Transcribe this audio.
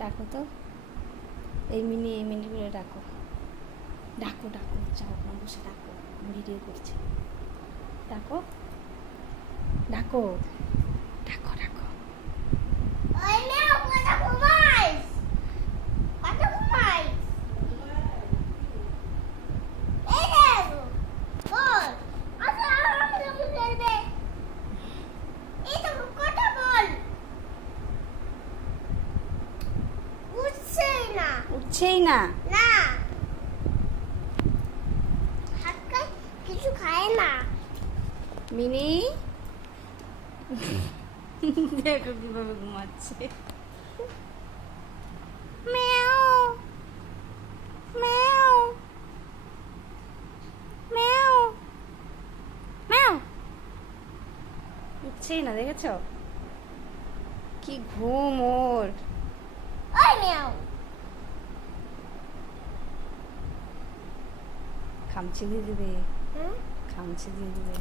ডাকো তো, এই মিনি করে ডাকো, ডাকো ডাকো, যাও না বসে ডাকো, ভিডিও করছে, ডাকো ডাকো ডাকো ডাকো। উঠছেই না, কিছু খায় না। মিনি দেখো কিভাবে ঘুমাচ্ছে। ম্যাও ম্যাও ম্যাও ম্যাও, উঠছেই না, দেখেছো কি ঘুম ওর। ওই মিয়াও। খামচি দিয়ে দেবে, হুম? খামচি দিয়ে দেবে।